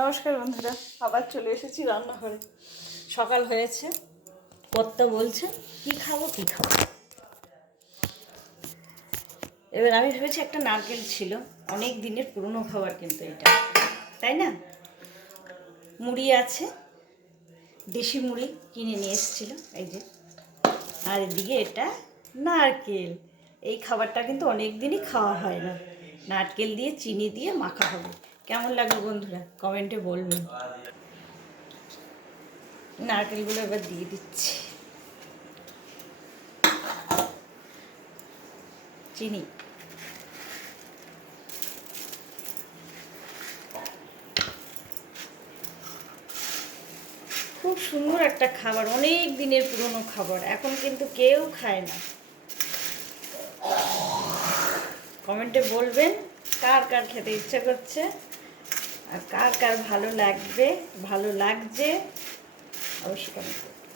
নমস্কার বন্ধুরা, আবার চলে এসেছি রান্নাঘরে। সকাল হয়েছে, কর্তা বলছে কি খাবো কি খাবো। এবার আমি ভেবেছি একটা নারকেল ছিল, অনেক দিনের পুরনো খাবার কিন্তু এটা, তাই না? মুড়ি আছে, দেশি মুড়ি কিনে নিয়ে এসেছিল এই যে, আর এদিকে এটা নারকেল। এই খাবারটা কিন্তু অনেক দিনই খাওয়া হয় না। নারকেল দিয়ে চিনি দিয়ে মাখা হবে। কেমন লাগবে বন্ধুরা কমেন্টে বলবেন। নারকেলগুলো এবার দিয়ে দিচ্ছি, চিনি, খুব সুন্দর একটা খাবার, অনেক দিনের পুরনো খাবার, এখন কিন্তু কেউ খায় না। কমেন্টে বলবেন কার কার খেতে ইচ্ছা করছে আর কার কার ভালো লাগবে, ভালো লাগছে, অবশ্যই কমেন্ট করবেন।